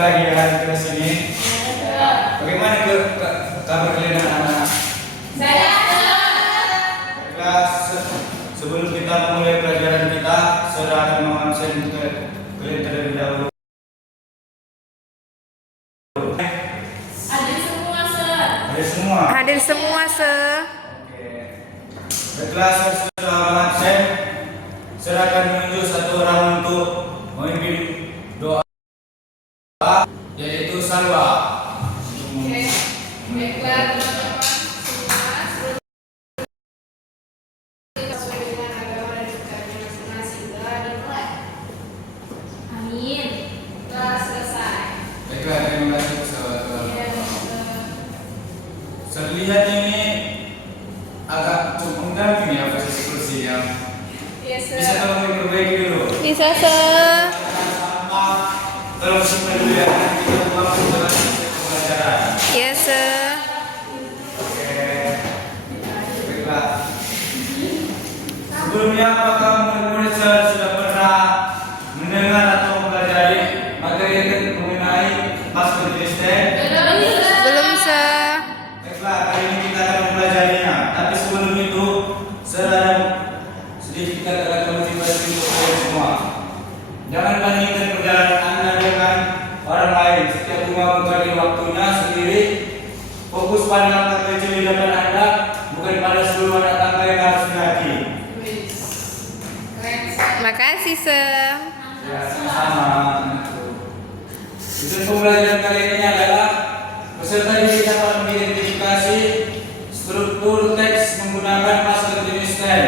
lagi ya ke sini. Bagaimana kabar kalian anak-anak? Saya Kelas sebelum kita memulai pelajaran kita, saya akan mengabsen kalian terlebih dahulu. hadir semua, Sir. Hadir semua. Hadir semua, Sir. Oke. Setelah saya sudah mengabsen, saya akan menunjuk satu orang untuk memimpin doa, yaitu Salwa. Oke. Baiklah, teman-teman semua, seluruh kita sesuai dengan agama dan kepercayaan masing-masing telah dimulai. Amin. Telah selesai. Baiklah, terima kasih sahabat. Ya, Saya lihat ini agak cukup menggantung ya posisi kursinya. Yes, Bisa Sir. tolong diperbaiki dulu. Bisa, Sir. Sampah tolong simpan dulu ya. Nanti kita buang setelah selesai pembelajaran. Yes, Sir. Oke. Baiklah. Sebelumnya apakah murid-murid sudah pernah mendengar atau mempelajari materi mengenai Pastor Kristen? Belum, Sir. Baiklah, kali ini kita akan mempelajarinya. Tapi sebelum itu, saya ada sedikit kata-kata motivasi untuk kalian semua. Jangan bandingkan perjalanan Anda dengan orang lain. Setiap bunga menggali waktunya sendiri. Fokus pada langkah kecil di depan Anda, bukan pada seluruh anak tangga yang harus dinagi. Keren, Sir. Makasih, Sir. Ya, sama. Tujuan pembelajaran kali ini adalah peserta didik dapat mengidentifikasi struktur teks menggunakan Pastor Kristen.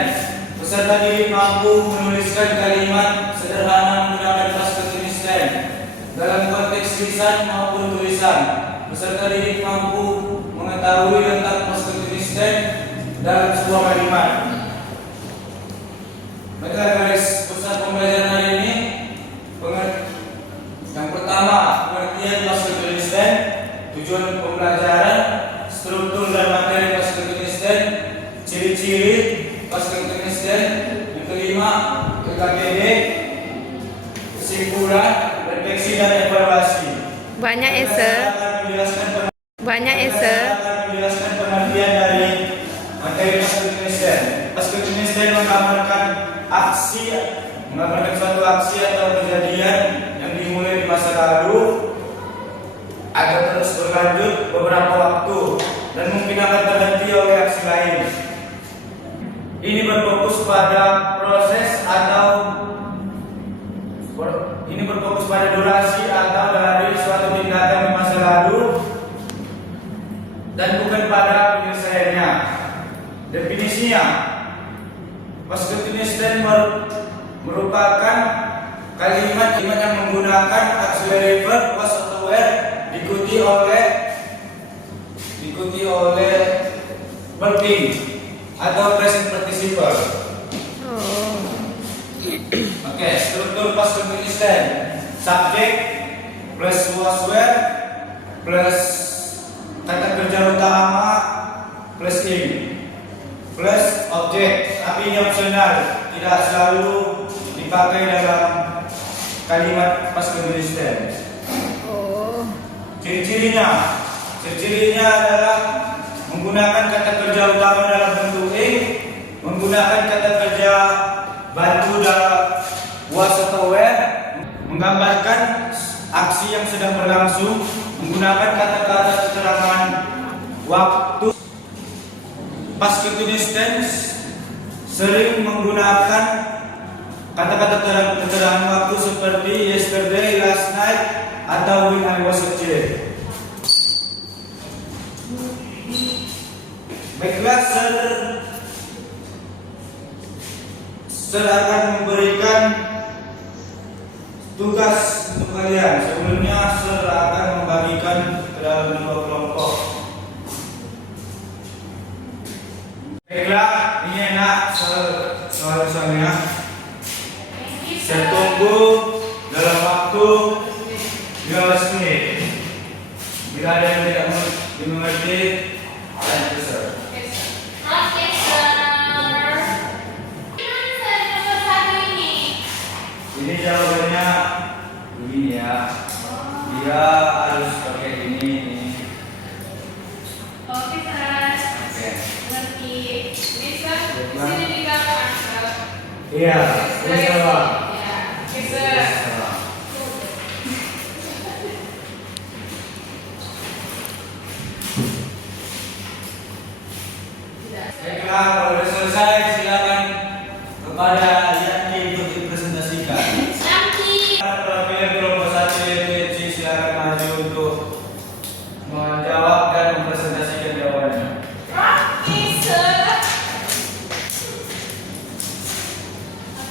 Peserta didik mampu menuliskan kalimat sederhana menggunakan Pastor Kristen dalam konteks lisan maupun tulisan. Peserta didik mampu mengetahui tentang Pastor Kristen dalam sebuah kalimat. Baiklah guys, pusat pembelajaran hari ini yang pertama, pengertian Pastor Kristen, tujuan pembelajaran, struktur dan materi Pastor Kristen, ciri-ciri Pastor Kristen, yang kelima, KKBD, kesimpulan, refleksi dan evaluasi. Banyak, ya, Sir. Banyak, ya, Sir. Saya akan menjelaskan pengertian dari materi Pastor Kristen. Pastor Kristen menggambarkan suatu aksi atau kejadian yang dimulai di masa lalu agar terus berlanjut beberapa waktu dan mungkin akan terhenti oleh aksi lain. Ini berfokus pada durasi atau dari suatu tindakan di masa lalu dan bukan pada penyelesaiannya. Definisinya, Pastor Kristen merupakan kalimat yang menggunakan auxiliary verb was atau were diikuti oleh verb being atau present participle. Oke, struktur Pastor Kristen: subjek plus was were plus kata kerja utama plus in plus objek, tapi ini opsional, tidak selalu dipakai dalam kalimat Pastor Kristen. Ciri-cirinya adalah menggunakan kata kerja utama dalam bentuk in, menggunakan kata kerja bantu dalam was atau were, menggambarkan aksi yang sedang berlangsung, menggunakan kata-kata keterangan waktu. Pastor Kristen sering menggunakan kata-kata keterangan waktu seperti yesterday, last night, atau when I was a child. Baiklah, saya akan memberikan tugas untuk kalian. Sebelumnya saya akan membagikan ke dalam 2 kelompok. Baiklah, ini enak soalnya. Saya tunggu dalam waktu 15 menit. Bila ada yang tidak dimengerti, lanjut, Sir. Oke, Sir. Gimana, Sir, nomor 1 ini? Ini jawabannya begini ya. Dia Baiklah. sini di belakang. Iya, bersama. Ya, geser. Baiklah, kalau sudah selesai silakan kepada Yanti untuk dipresentasikan. Nanti. Perwakilan kelompok 1 YTC silakan maju untuk menjawab dan mempresentasikan jawabannya.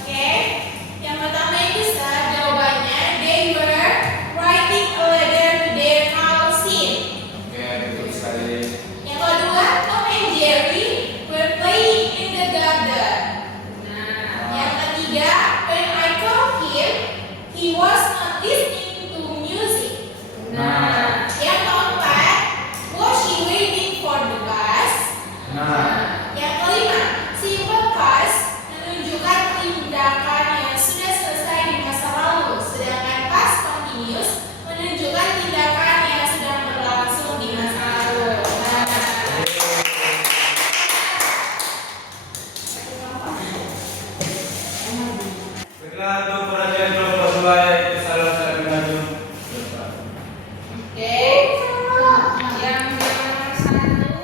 Oke, yang pertama itu jawabannya they were writing a letter to their cousin. Oke, betul sekali. Yang kedua, Tom and Jerry were playing in the garden. Nah, yang ketiga, when I called him, he was not listening to music. Nah. Yang keempat, was she waiting for the bus? Nah, Yang kelima, simple past menunjukkan tindakan yang sudah selesai di masa lalu, sedangkan past continuous menunjukkan tindakan yang sedang berlangsung di masa lalu. baiklah untuk perhatian kelompok 2 yaitu salah satu maju. Oke, yang nomor 1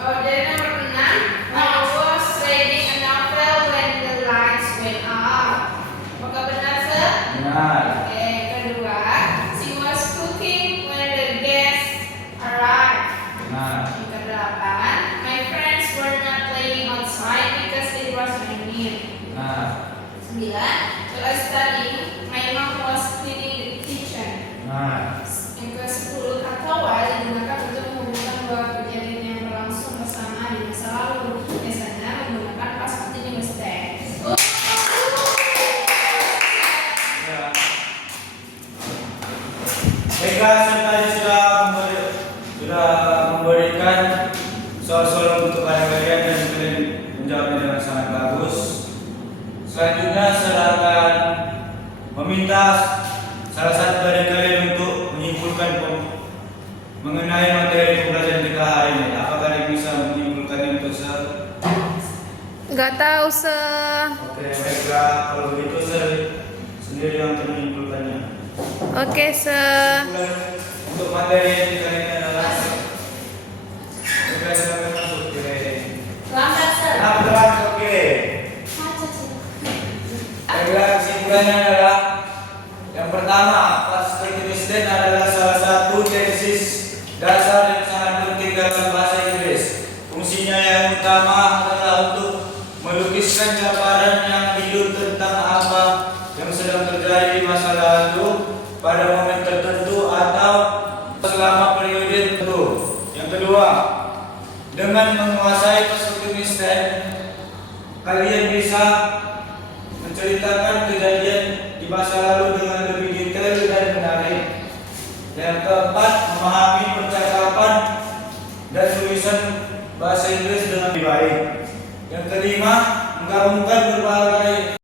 Oh, dari nomor 6, I was reading a novel when the lights went off. Apakah benar, Sir? Benar. Oke, kedua, she was cooking when the guests arrived. Benar. Yang kedelapan, my friends were not playing outside because it was raining. Benar. 9, while I studying, my mom was cleaning the kitchen. Benar. Yang ke-10, atau digunakan untuk menghubungkan dua kejadian yang berlangsung bersama di masa lalu. Biasanya menggunakan past continuous tense. Ya. Baiklah, saya tadi sudah memberikan soal-soal untuk kalian dan kalian menjawabnya dengan sangat bagus. Selanjutnya saya akan meminta salah satu dari kalian untuk menyimpulkan mengenai materi pembelajaran kita hari ini. Apakah kalian bisa menyimpulkannya untuk saya? Nggak tahu, Se. Oke, baiklah. Kalau begitu saya sendiri yang akan menyimpulkannya. Oke, Se. Untuk materi yang kita ini adalah silakan masuk. Oke. Lambat, Sir. Nah, oke. Baiklah, kesimpulannya adalah yang pertama, past continuous tense adalah salah satu tesis dasar yang sangat penting dalam bahasa Inggris. Fungsinya yang utama adalah untuk melukiskan gambaran yang hidup tentang apa yang sedang terjadi di masa lalu pada momen tertentu atau selama periode tertentu. Yang kedua, dengan menguasai past continuous tense, kalian bisa menceritakan kejadian di masa lalu dengan lebih detail dan menarik. Yang keempat, memahami percakapan dan tulisan bahasa Inggris dengan lebih baik. Yang kelima, menggabungkan berbagai